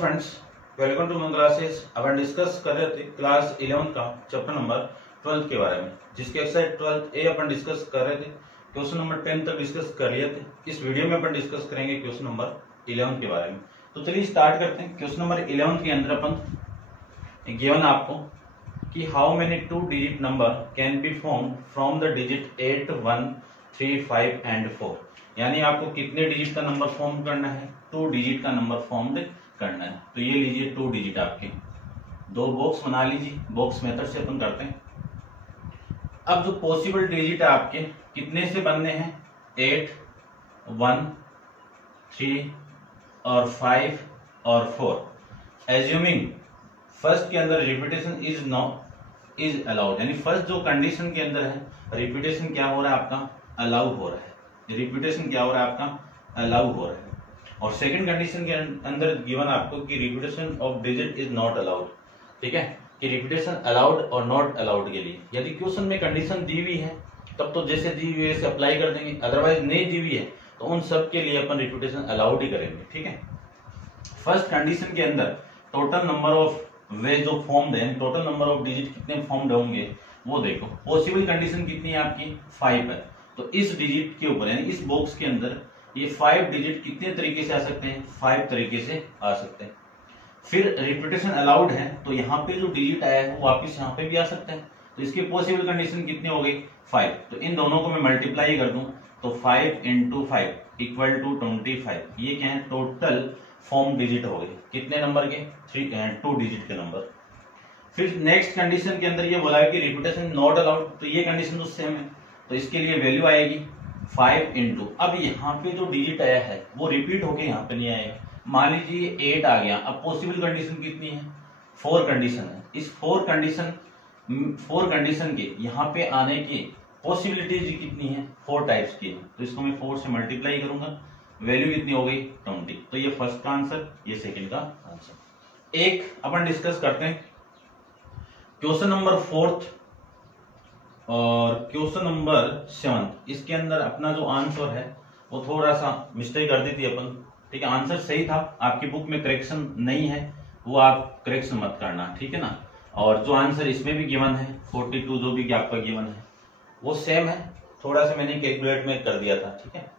Friends, welcome to my classes. अपन discuss कर रहे थे क्लास 11 का चैप्टर नंबर 12 के बारे में, जिसके एक्सरसाइज 12 ए अपन डिस्कस कर रहे थे। क्वेश्चन नंबर 10 तक डिस्कस कर लिए थे। इस वीडियो में अपन डिस्कस करेंगे क्वेश्चन नंबर 11 के बारे में। तो चलिए स्टार्ट करते हैं। क्वेश्चन नंबर 11 के अंदर अपन गिवन आपको कि how many 2 digit number can be form from the digit 8, 1, 3, 5 and 4। यानी आपको कितने डिजिट का नंबर फॉर्म करना है? 2 डिजिट का नंबर फॉर्म करना है। तो ये लीजिए 2 डिजिट आपके, 2 बॉक्स बना लीजिए। बॉक्स मेथड से अपन करते हैं। अब जो पॉसिबल डिजिट है आपके कितने से बनने हैं? 8, 1, 3 और 5 और 4। एज्यूमिंग फर्स्ट के अंदर रिपीटेशन इज अलाउड, यानी फर्स्ट जो कंडीशन के अंदर है रिपीटेशन क्या हो रहा है आपका? अलाउ हो रहा है। रिपीटेशन क्या हो रहा है आपका? अलाउ हो रहा है। और सेकंड कंडीशन के अंदर गिवन आपको कि repetition of digit is not allowed. ठीक है, कि रिपीटेशन अलाउड और नॉट अलाउड के लिए यदि क्वेश्चन में कंडीशन दी हुई है तब तो जैसे दी हुई है वैसे अप्लाई कर देंगे, अदरवाइज नहीं दी हुई है तो उन सब के लिए अपन रिपीटेशन अलाउड ही करेंगे। ठीक है, फर्स्ट कंडीशन के अंदर टोटल नंबर ऑफ वे जो फॉर्म्ड है, टोटल नंबर ऑफ डिजिट कितने फॉर्म्ड होंगे वो देखो। पॉसिबल कंडीशन कितनी है आपकी? 5 है। तो इस डिजिट के ऊपर यानी इस बॉक्स के अंदर ये 5 डिजिट कितने तरीके से आ सकते हैं? 5 तरीके से आ सकते हैं। फिर रिपीटेशन अलाउड है तो यहाँ पे जो डिजिट आया है वो वापिस यहाँ पे भी आ सकता है। तो इसकी पॉसिबल कंडीशन कितनी हो गई? 5। तो इन दोनों को मैं मल्टीप्लाई कर दूं तो 5 × 5 इक्वल टू 25। ये क्या है? टोटल फॉर्म डिजिट हो गए। कितने नंबर के? 2 डिजिट के नंबर। फिर नेक्स्ट कंडीशन के अंदर ये बोला है कि रिपीटेशन नॉट अलाउड, तो ये कंडीशन तो सेम है। तो इसके लिए वैल्यू आएगी 5 × अब यहाँ पे जो डिजिट आया है वो रिपीट होके यहाँ पे नहीं आएगा। मान लीजिए 8 आ गया। अब पॉसिबल कंडीशन कितनी है? 4 कंडीशन है। इस 4 कंडीशन के यहाँ पे आने की पॉसिबिलिटीज कितनी है? 4 टाइप्स की है। तो इसको मैं 4 से मल्टीप्लाई करूंगा, वैल्यू कितनी हो गई? 20। तो ये फर्स्ट का आंसर, ये सेकंड का आंसर। एक अपन डिस्कस करते हैं क्वेश्चन नंबर 4 और क्वेश्चन नंबर 7। इसके अंदर अपना जो आंसर है वो थोड़ा सा मिस्टेक कर दी थी अपन। ठीक है, आंसर सही था, आपकी बुक में करेक्शन नहीं है, वो आप करेक्शन मत करना। ठीक है ना। और जो आंसर इसमें भी गिवन है 42 जो भी आपका गिवन है वो सेम है, थोड़ा सा मैंने कैलकुलेट में कर दिया था। ठीक है,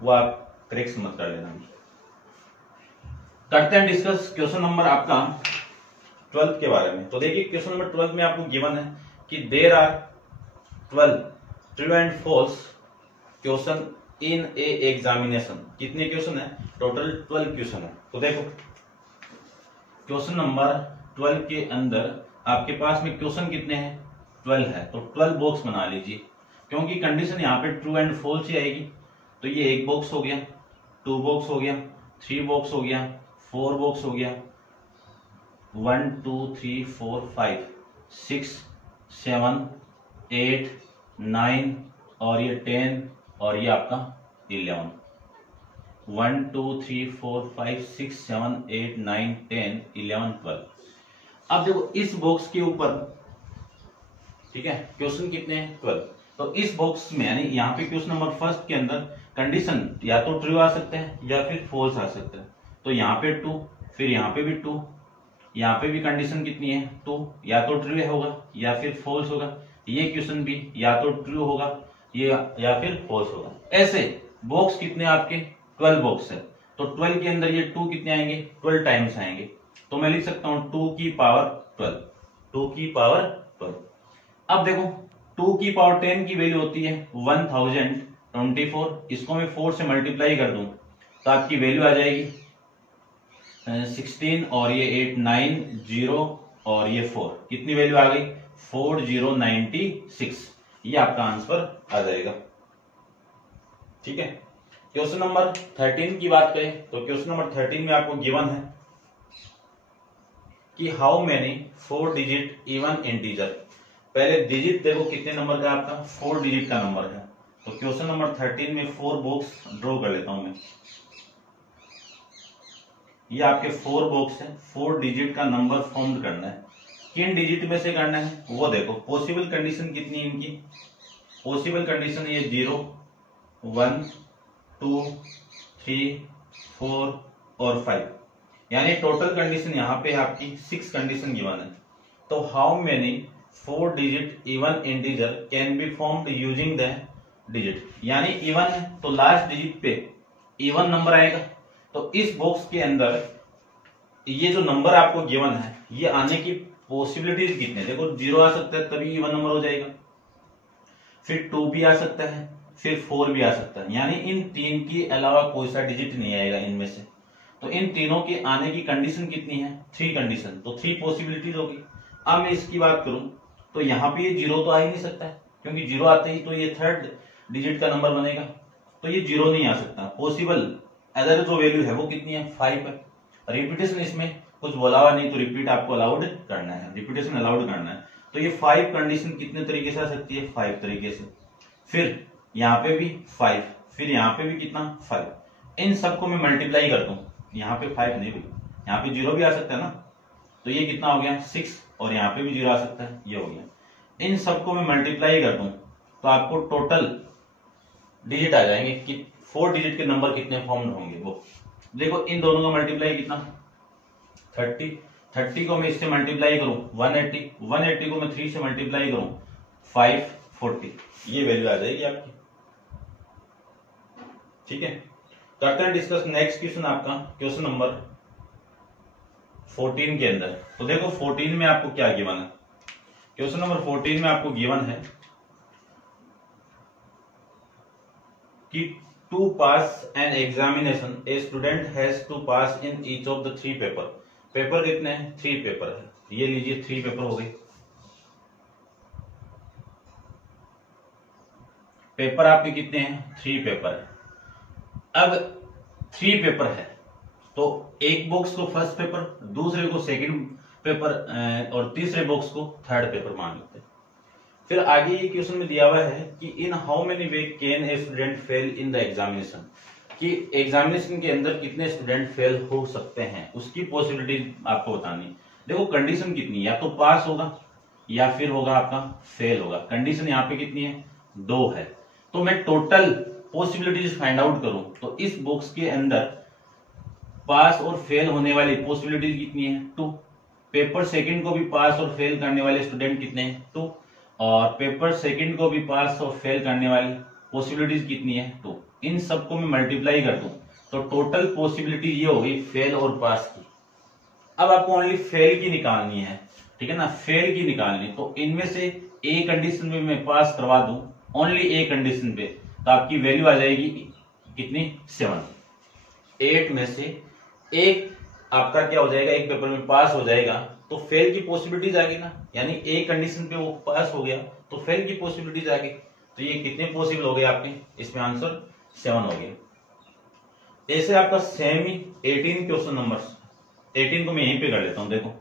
वो आप करेक्शन मत कर लेना। करते हैं डिस्कस क्वेश्चन नंबर आपका 12 के बारे में। तो देखिए क्वेश्चन नंबर 12 में आपको गिवन है कि there are 12 true and false question in a examination. कितने क्वेश्चन है? टोटल 12 क्वेश्चन है। तो देखो क्वेश्चन नंबर 12 के अंदर आपके पास में क्वेश्चन कितने हैं? 12 है। तो 12 बॉक्स बना लीजिए, क्योंकि कंडीशन यहाँ पे ट्रू एंड फॉल्स ही आएगी। तो ये 1 बॉक्स हो गया, 2 बॉक्स हो गया, 3 बॉक्स हो गया, 4 बॉक्स हो गया, 1 2 3 4 5 6 7 8 9 और ये 10 और ये आपका 11। 1 2 3 4 5 6 7 8 9 10 11 12। अब देखो इस बॉक्स के ऊपर, ठीक है, क्वेश्चन कितने हैं? 12। तो इस बॉक्स में यानी यहाँ पे क्वेश्चन नंबर फर्स्ट के अंदर कंडीशन या तो ट्रू आ सकता है या फिर फॉल्स आ सकता है। तो यहाँ पे 2, फिर यहाँ पे भी 2, यहाँ पे भी कंडीशन कितनी है? 2, या तो ट्रू होगा या फिर फॉल्स होगा। ये क्वेश्चन भी या तो ट्रू होगा ये या फिर फॉल्स होगा। ऐसे बॉक्स कितने आपके? 12 बॉक्स है। तो 12 के अंदर ये 2 कितने आएंगे? 12 टाइम्स आएंगे। तो मैं लिख सकता हूं 2 की पावर 12, 2 की पावर 12। अब देखो 2 की पावर 10 की वैल्यू होती है 1024। इसको मैं 4 से मल्टीप्लाई कर दूं तो आपकी वैल्यू आ जाएगी 16 और ये 8 9 0 और ये 4। कितनी वैल्यू आ गई? 4096। ये आपका आंसर आ जाएगा। ठीक है, क्वेश्चन नंबर 13 की बात करें तो क्वेश्चन नंबर 13 में आपको गिवन है कि how many 4 digit even integer. पहले डिजिट देखो कितने नंबर का आपका? 4 डिजिट का नंबर है। तो क्वेश्चन नंबर 13 में 4 बॉक्स ड्रॉ कर लेता हूं मैं। ये आपके 4 बॉक्स है, 4 डिजिट का नंबर फॉर्म करना है। किन डिजिट में से करना है वो देखो। पॉसिबल कंडीशन कितनी है इनकी? पॉसिबल कंडीशन ये 0 1 2 3 4 और 5। यानी टोटल कंडीशन यहाँ पे आपकी 6 कंडीशन गिवन है। तो how many 4 digit even integer can be formed using the digit, यानी इवन है तो लास्ट डिजिट पे इवन नंबर आएगा। तो इस बॉक्स के अंदर ये जो नंबर आपको गिवन है ये आने की पॉसिबिलिटीज कितने, देखो 0 आ सकता है तभी इवन नंबर हो जाएगा, फिर 2 भी आ सकता है, फिर 4 भी आ सकता है, यानी इन 3 के अलावा कोई सा डिजिट नहीं आएगा इनमें से। तो इन तीनों के आने की कंडीशन कितनी है, 3 कंडीशन, तो 3 पॉसिबिलिटीज होगी। अब मैं इसकी बात करूं तो यहाँ पे ये 0 तो आ ही नहीं सकता है, क्योंकि 0 आते ही तो ये थर्ड डिजिट का नंबर बनेगा, तो ये 0 नहीं आ सकता। पॉसिबल अदर जो वैल्यू है वो कितनी है, 5 है। रिपीटेशन इसमें कुछ बोला हुआ नहीं, तो रिपीट आपको अलाउड करना है, रिपीटेशन अलाउड करना है। तो ये 5 कंडीशन कितने तरीके से आ सकती है, 5 तरीके से। फिर यहाँ पे भी 5, फिर यहाँ पे भी कितना 5, इन सबको मैं मल्टीप्लाई करता हूँ। यहाँ पे 5 नहीं भी, यहाँ पे 0 भी आ सकता है ना, तो ये कितना हो गया 6, और यहाँ पे भी 0 आ सकता है, ये हो गया। इन सबको मैं मल्टीप्लाई कर दूं तो आपको टोटल डिजिट आ जाएंगे कि 4 डिजिट के नंबर कितने फॉर्म होंगे वो। देखो इन दोनों का मल्टीप्लाई कितना 30 को मैं इससे मल्टीप्लाई करूं 180 को मैं 3 से मल्टीप्लाई करूं 540, ये वैल्यू आ जाएगी आपकी। ठीक है, करते हैं डिस्कस नेक्स्ट क्वेश्चन, आपका क्वेश्चन नंबर 14 के अंदर। तो देखो 14 में आपको क्या गिवन है, क्वेश्चन नंबर 14 में आपको गिवन है कि to pass an examination a student has to pass in each of the 3 paper. Paper कितने हैं, 3 पेपर है, ये लीजिए 3 पेपर हो गए। पेपर आपके कितने हैं, 3 पेपर है। अब 3 पेपर है तो एक बॉक्स को फर्स्ट पेपर, दूसरे को सेकंड पेपर और तीसरे बॉक्स को थर्ड पेपर मान लेते हैं। फिर आगे ये क्वेश्चन में दिया हुआ है कि इन how many way can a student fail in the examination, कि एग्जामिनेशन के अंदर कितने स्टूडेंट फेल हो सकते हैं, उसकी पॉसिबिलिटी आपको बतानी। देखो कंडीशन कितनी, या तो पास होगा या फिर होगा आपका फेल होगा। कंडीशन यहाँ पे कितनी है, 2 है। तो मैं टोटल पॉसिबिलिटीज फाइंड आउट करूं तो इस बॉक्स के अंदर पास और फेल होने वाली पॉसिबिलिटीज कितनी है, 2। पेपर सेकंड को भी पास और फेल करने वाले स्टूडेंट कितने हैं, 2। और पेपर सेकंड को भी पास और फेल करने वाली पॉसिबिलिटीज कितनी है, 2। इन सबको मैं मल्टीप्लाई कर दूं तो टोटल पॉसिबिलिटी ये होगी फेल और पास की। अब आपको ओनली फेल की निकालनी है, ठीक है ना, फेल की निकालनी। तो इनमें से ए कंडीशन में मैं पास करवा दूं, ओनली ए कंडीशन पे, तो आपकी वैल्यू आ जाएगी कितनी, 7। 8 में से एक आपका क्या हो जाएगा, एक पेपर में पास हो जाएगा तो फेल की पॉसिबिलिटीज आ गई ना, यानी ए कंडीशन पे वो पास हो गया तो फेल की पॉसिबिलिटीज आ गई। तो ये कितने पॉसिबल हो गए आपके, इसमें आंसर 7 हो गया। ऐसे आपका सेम ही 18 क्वेश्चन नंबर 18 को मैं यहीं पे कर लेता हूं। देखो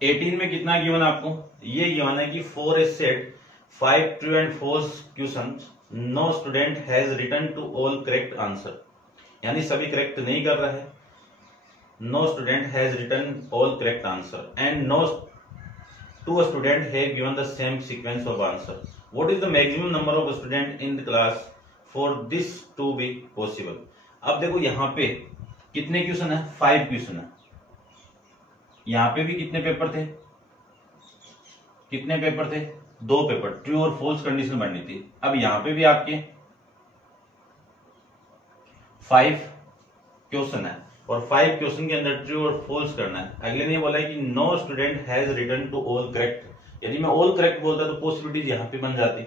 18 में कितना गिवन आपको, ये गिवन है कि for a set 5 true and false questions no student has written to all correct answer, यानी सभी करेक्ट नहीं कर रहा है। No student has written all correct answer and no 2 student have given the same sequence of answer. What is the maximum number of student in the class for this to be possible. अब देखो यहाँ पे कितने question है, 5 question है। यहाँ पे भी कितने पेपर थे, कितने पेपर थे, 2 पेपर, ट्रू और फॉल्स कंडीशन बननी थी। अब यहाँ पे भी आपके 5 क्वेश्चन है और 5 क्वेश्चन के अंदर ट्रू और फॉल्स करना है। अगले ने बोला है कि no student has written to all correct, यदि मैं ऑल करेक्ट बोलता तो पॉसिबिलिटीज यहाँ पे बन जाती,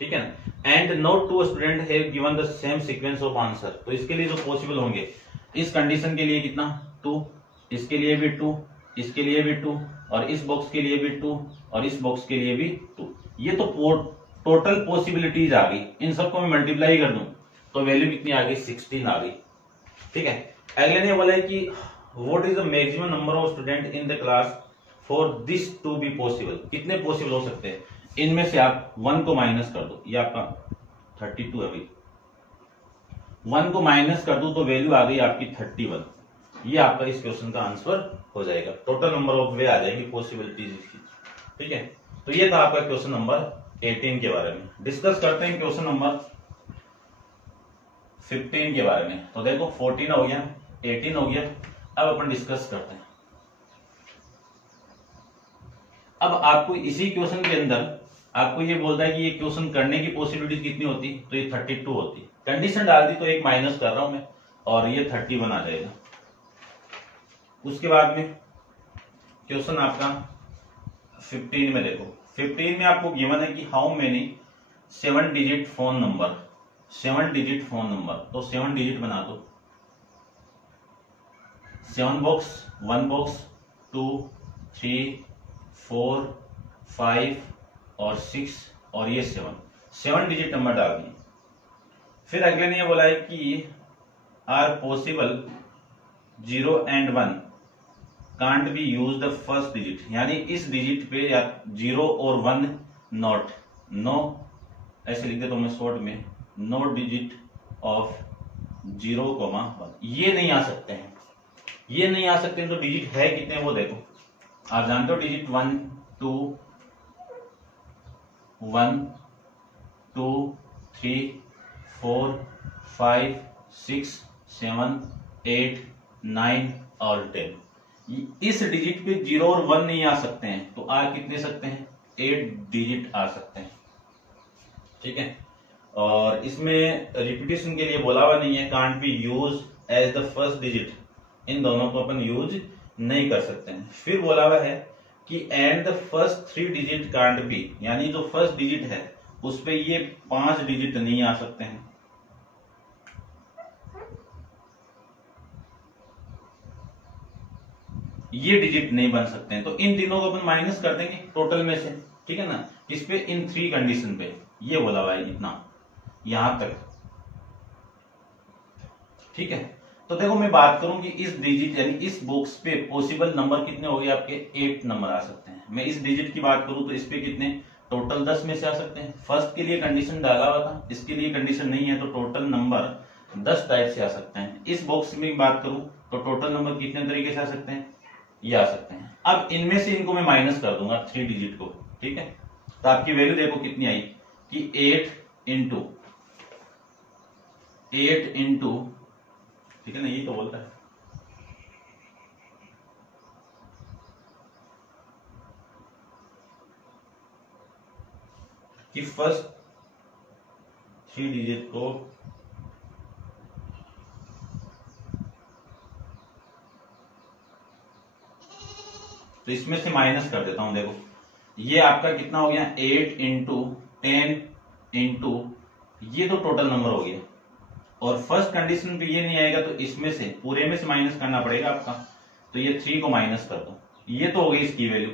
ठीक है ना। And no 2 student have given the same sequence of answer, तो इसके लिए जो पॉसिबल होंगे इस कंडीशन के लिए कितना 2, इसके लिए भी 2, इसके लिए भी 2 और इस बॉक्स के लिए भी 2 और इस बॉक्स के लिए भी 2। ये तो टोटल पॉसिबिलिटीज आ गई। इन सबको मैं मल्टीप्लाई कर दूं तो वैल्यू कितनी आ गई, 16 आ गई, ठीक है। अगले ने बोला है कि what is the maximum number of student in the class for this to be possible, कितने पॉसिबल हो सकते हैं। इनमें से आप 1 को माइनस कर दो, ये आपका 32 है भाई, 1 को माइनस कर दो तो वैल्यू आ गई आपकी 31। ये आपका इस क्वेश्चन का आंसर हो जाएगा। टोटल नंबर ऑफ वे आ जाएगी पॉसिबिलिटीज की, ठीक है। तो ये था आपका क्वेश्चन नंबर 18 के बारे में। डिस्कस करते हैं क्वेश्चन नंबर 15 के बारे में। तो देखो 14 हो गया, 18 हो गया, अब अपन डिस्कस करते हैं। अब आपको इसी क्वेश्चन के अंदर आपको ये बोलता है कि ये क्वेश्चन करने की पॉसिबिलिटी कितनी होती, तो ये 32 होती। कंडीशन डाल दी तो एक माइनस कर रहा हूं मैं और ये 31 आ जाएगा। उसके बाद में क्वेश्चन आपका 15 में देखो, 15 में आपको गिवन है कि how many 7 digit phone number, 7 digit phone number, तो 7 डिजिट बना दो। 7 बॉक्स, 1 बॉक्स, 2, 3, 4, 5 और 6 और ये 7 डिजिट नंबर डाल दिए। फिर अगले ने ये बोला है कि are possible 0 and 1 can't be use the first digit, यानी इस डिजिट पे या 0 और 1 नॉट, नो ऐसे लिख दे तो मैं शॉर्ट में, नो डिजिट ऑफ 0,1 ये नहीं आ सकते हैं, ये नहीं आ सकते हैं। तो डिजिट है कितने वो देखो, आप जानते हो डिजिट 1, 2, 1, 2, 3, 4, 5, 6, 7, 8, 9 और 10। इस डिजिट पे 0 और 1 नहीं आ सकते हैं, तो आ कितने सकते हैं, 8 डिजिट आ सकते हैं। ठीक है, और इसमें रिपीटेशन के लिए बोला हुआ नहीं है, can't be use as the first digit, इन दोनों को अपन यूज नहीं कर सकते हैं। फिर बोला हुआ है कि and the first 3 digit can't be, यानी जो फर्स्ट डिजिट है उस पे ये 5 डिजिट नहीं आ सकते हैं। ये डिजिट नहीं बन सकते हैं, तो इन तीनों को अपन माइनस कर देंगे टोटल में से। ठीक है ना, किस पे, इन 3 कंडीशन पे, ये बोला हुआ है इतना यहां तक। ठीक है, तो देखो मैं बात करूं कि इस डिजिट यानी इस बॉक्स पे पॉसिबल नंबर कितने हो गए आपके, 8 नंबर आ सकते हैं। मैं इस डिजिट की बात करूं तो इस पे कितने, टोटल 10 में से आ सकते हैं। फर्स्ट के लिए कंडीशन डाला हुआ था, इसके लिए कंडीशन नहीं है, तो टोटल नंबर 10 टाइप से आ सकते हैं। इस बॉक्स में बात करूं तो टोटल नंबर कितने तरीके से आ सकते हैं, ये आ सकते हैं। अब इनमें से इनको मैं माइनस कर दूंगा 3 डिजिट को। ठीक है, तो आपकी वैल्यू देखो कितनी आई कि 8 इंटू, ठीक है ना, ये तो बोलता है कि फर्स्ट 3 डिजिट को तो इसमें से माइनस कर देता हूं। देखो ये आपका कितना हो गया, 8 इंटू 10 इंटू, ये तो टोटल नंबर हो गया। और फर्स्ट कंडीशन पे ये नहीं आएगा तो इसमें से पूरे में से माइनस करना पड़ेगा आपका, तो ये 3 को माइनस कर दो, ये तो हो गई इसकी वैल्यू।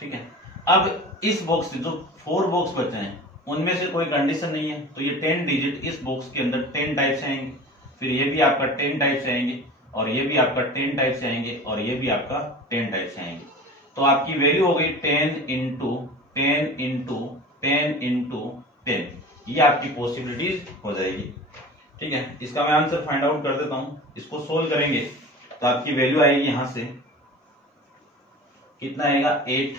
ठीक है, अब इस बॉक्स से जो 4 बॉक्स बचे हैं उनमें से कोई कंडीशन नहीं है, तो ये 10 डिजिट इस बॉक्स के अंदर 10 टाइप से आएंगे, फिर ये भी आपका 10 टाइप से आएंगे, और ये भी आपका 10 टाइप से आएंगे, और ये भी आपका 10 टाइप से आएंगे। तो आपकी वैल्यू हो गई 10 इंटू 10 इंटू 10 इंटू 10, ये आपकी पॉसिबिलिटीज हो जाएगी। ठीक है, इसका मैं आंसर फाइंड आउट कर देता हूं। इसको सोल्व करेंगे तो आपकी वैल्यू आएगी यहां से कितना आएगा, 8।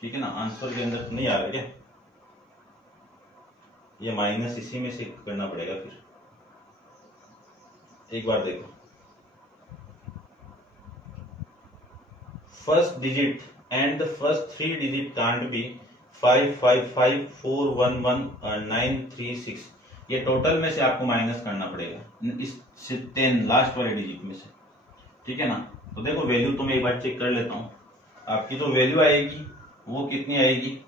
ठीक है ना, आंसर के अंदर नहीं आ रहा क्या, ये माइनस इसी में से करना पड़ेगा। फिर एक बार देखो, first digit and the first 3 digit can't be 5, 5, 5, 4, 1, 1 और 9, 3, 6। ये टोटल में से आपको माइनस करना पड़ेगा इस 10 लास्ट वाले डिजिट में से। ठीक है ना, तो देखो वैल्यू तो मैं एक बार चेक कर लेता हूं। आपकी जो वैल्यू आएगी वो कितनी आएगी,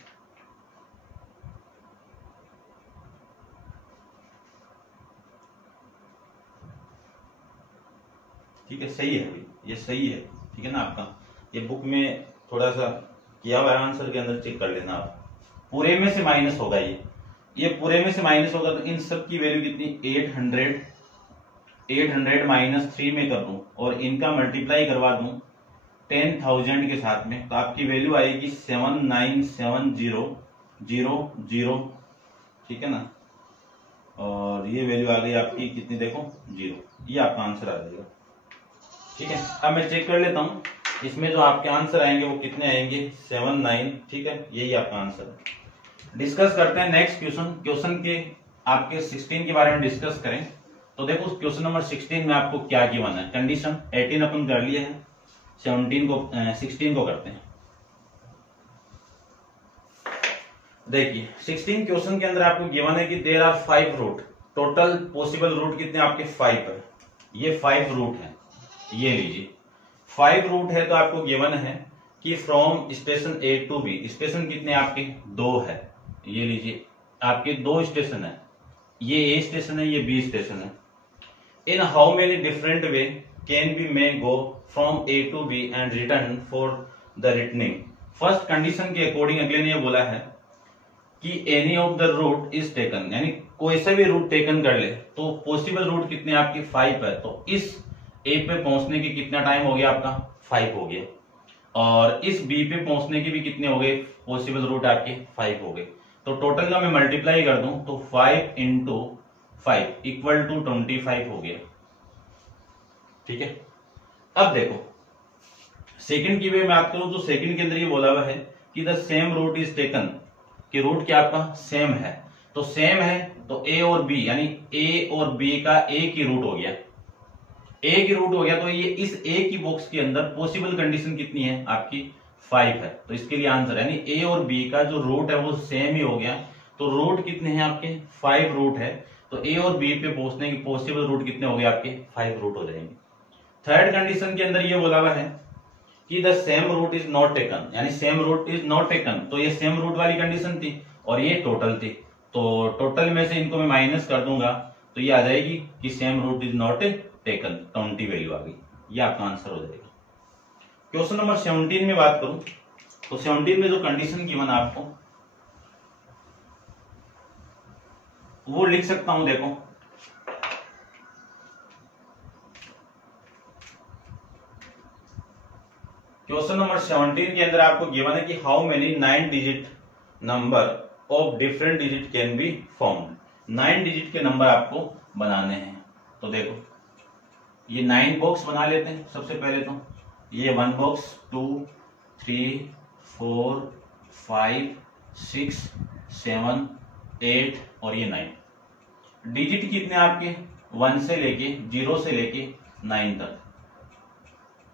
ठीक है, सही है, ये सही है। ठीक है ना, आपका ये बुक में थोड़ा सा किया हुआ आंसर के अंदर चेक कर लेना आप। पूरे में से माइनस होगा, ये पूरे में से माइनस होगा, तो इन सब की वैल्यू कितनी, 800 माइनस 3 में कर दूं और इनका मल्टीप्लाई करवा दूं 10,000 के साथ में, तो आपकी वैल्यू आएगी 7970000। ठीक है ना, और ये वैल्यू आ गई आपकी कितनी, देखो 0, ये आपका आंसर आ जाएगा। ठीक है, अब मैं चेक कर लेता हूं इसमें जो आपके आंसर आएंगे वो कितने आएंगे, 7,9। ठीक है, यही आपका आंसर है। डिस्कस करते हैं नेक्स्ट क्वेश्चन के आपके 16 के बारे में डिस्कस करें। तो देखो क्वेश्चन नंबर 16 में आपको क्या गिवन है, कंडीशन 18 अपन कर लिए हैं, 16 को करते हैं। देखिए 16 क्वेश्चन के अंदर आपको गिवन है कि there are 5 route, total possible route कितने आपके 5 है, ये 5 रूट है, ये लीजिए 5 रूट है। तो आपको गिवन है कि from station A to B, station कितने आपके 2 है, ये लीजिए आपके 2 स्टेशन है, ये ए स्टेशन है, ये बी स्टेशन है। In how many different way can be may go from A to B and return for the returning. First condition के अकॉर्डिंग अगले ने ये बोला है कि any of the route is taken, यानी कोई सा भी रूट टेकन कर ले तो पॉसिबल रूट कितने आपके 5 है। तो इस ए पे पहुंचने के कितना टाइम हो गया आपका 5 हो गया, और इस बी पे पहुंचने के भी कितने हो गए पॉसिबल रूट आपके 5 हो गए। तो टोटल का मैं मल्टीप्लाई कर दूं तो 5 इंटू 5 इक्वल टू 25 हो गया, ठीक है। अब देखो सेकंड की वे में बात करूं तो सेकंड के अंदर ये बोला हुआ है कि the same root is taken, कि रूट क्या आपका सेम है। तो सेम है तो ए और बी, यानी ए और बी का एक ही रूट हो गया, एक ही रूट हो गया। तो ये इस ए की बॉक्स के अंदर पॉसिबल कंडीशन कितनी है आपकी 5 है। तो इसके लिए आंसर यानी ए और बी का जो रूट है वो सेम ही हो गया। तो रूट कितने हैं आपके 5 रूट है, तो ए और बी पे पहुंचने के पॉसिबल रूट कितने हो गए आपके 5 रूट हो जाएंगे। थर्ड कंडीशन के अंदर ये बोला हुआ है कि the same root is not taken, यानी same root is not taken. तो ये सेम रूट वाली कंडीशन थी और ये टोटल थी, तो टोटल में से इनको मैं माइनस कर दूंगा तो ये आ जाएगी कि same root is not taken, 20 value आ गई, ये आपका आंसर हो जाएगा। क्वेश्चन नंबर 17 में बात करूं तो 17 में जो कंडीशन गिवन आपको वो लिख सकता हूं। देखो क्वेश्चन नंबर 17 के अंदर आपको गिवन है कि how many 9 digit number of different digit can be found. 9 digit के नंबर आपको बनाने हैं। तो देखो ये 9 बॉक्स बना लेते हैं सबसे पहले। तो ये 1 बॉक्स, 2, 3, 4, 5, 6, 7, 8 और ये 9 डिजिट कितने आपके 1 से लेके 0 से लेके 9 तक,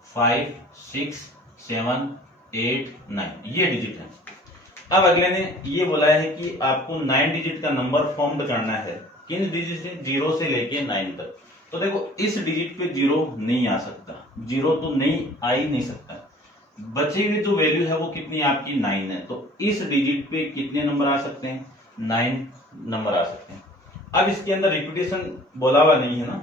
5, 6, 7, 8, 9 ये डिजिट है। अब अगले ने ये बोला है कि आपको 9 डिजिट का नंबर फॉर्म करना है, किन डिजिट से 0 से लेके 9 तक। तो देखो इस डिजिट पे 0 नहीं आ सकता, 0 तो नहीं आ ही नहीं सकता। बची हुई जो वैल्यू है वो कितनी आपकी 9 है। तो इस डिजिट पे कितने नंबर आ सकते हैं 9 नंबर आ सकते हैं। अब इसके अंदर रिपीटेशन बोला हुआ नहीं है ना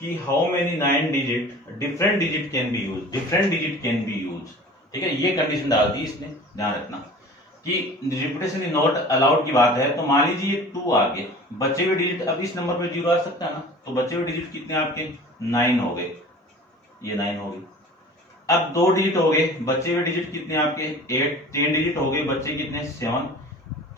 कि how many 9 digit different digit can be use, different digit can be use, ठीक है। ये कंडीशन डाल दी इसने, ध्यान रखना कि रिपीटेशन इज नॉट अलाउड की बात है। तो मान लीजिए ये 2 आ गए, बचे हुए डिजिट अब इस नंबर पे 0 आ सकता है ना। तो बचे हुए डिजिट कितने आपके 9 हो गए, ये 9 हो गए। अब 2 डिजिट हो गए, बचे हुए डिजिट कितने आपके 8, 3 डिजिट हो गए, बच्चे कितने 7,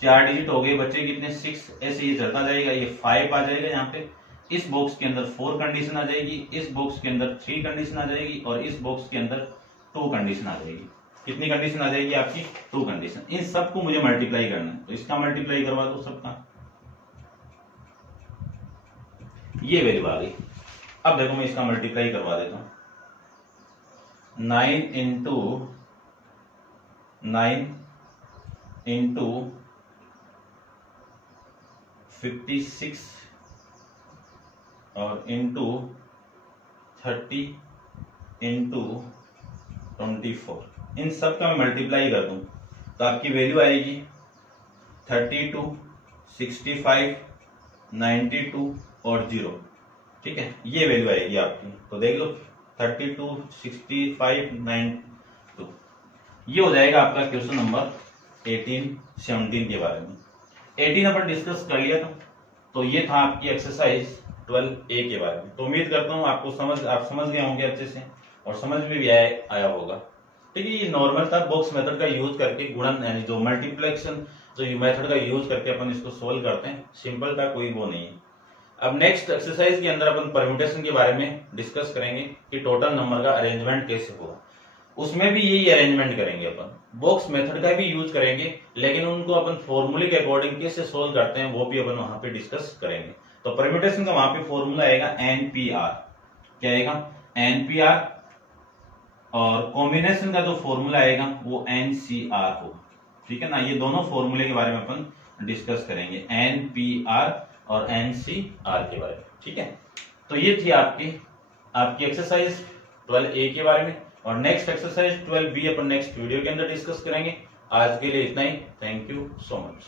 4 डिजिट हो गए, बच्चे कितने 6, ऐसे ये चलता जाएगा। ये 5 आ जाएगा यहाँ पे, इस बॉक्स के अंदर 4 कंडीशन आ जाएगी, इस बॉक्स के अंदर 3 कंडीशन आ जाएगी और इस बॉक्स के अंदर 2 कंडीशन आ जाएगी। कितनी कंडीशन आ जाएगी आपकी 2 कंडीशन। इन सबको मुझे मल्टीप्लाई करना है, तो इसका मल्टीप्लाई करवा दो सबका, ये वैल्यू आ गई। अब देखो मैं इसका मल्टीप्लाई करवा देता हूं। 9 इंटू 56 और इंटू 30 इंटू 24, इन सब का मैं मल्टीप्लाई कर दूं तो आपकी वैल्यू आएगी 32, 65, 92 और 0, ठीक है। ये वैल्यू आएगी आपकी, तो देख लो 32, 65, 92, ये हो जाएगा आपका क्वेश्चन नंबर 18, 17 के बारे में। 18 अपन डिस्कस कर लिया था, तो ये था आपकी एक्सरसाइज 12A के बारे में। तो उम्मीद करता हूँ आपको आप समझ गए होंगे अच्छे से और समझ में भी आया होगा, ठीक है। ये नॉर्मल था, बॉक्स मेथड का यूज करके गुणन यानी जो मल्टीप्लेक्शन जो मेथड का यूज करके अपन इसको सोल्व करते हैं, सिंपल था, कोई वो नहीं है। अब नेक्स्ट एक्सरसाइज के अंदर अपन परम्यूटेशन के बारे में डिस्कस करेंगे कि टोटल नंबर का अरेंजमेंट कैसे होगा। उसमें भी यही अरेंजमेंट करेंगे अपन, बॉक्स मेथड का भी यूज करेंगे, लेकिन उनको अपन फॉर्मूले के अकॉर्डिंग कैसे सोल्व करते हैं वो भी अपन वहां पे डिस्कस करेंगे। तो परम्यूटेशन का वहां पे फॉर्मूला आएगा NPR, क्या आएगा NPR, और कॉम्बिनेशन का जो फॉर्मूला आएगा वो NCR होगा, ठीक है ना। ये दोनों फॉर्मूले के बारे में अपन डिस्कस करेंगे, NPR और NCR के बारे में, ठीक है। तो ये थी आपकी एक्सरसाइज 12A के बारे में, और नेक्स्ट एक्सरसाइज 12B अपन नेक्स्ट वीडियो के अंदर डिस्कस करेंगे। आज के लिए इतना ही, थैंक यू सो मच।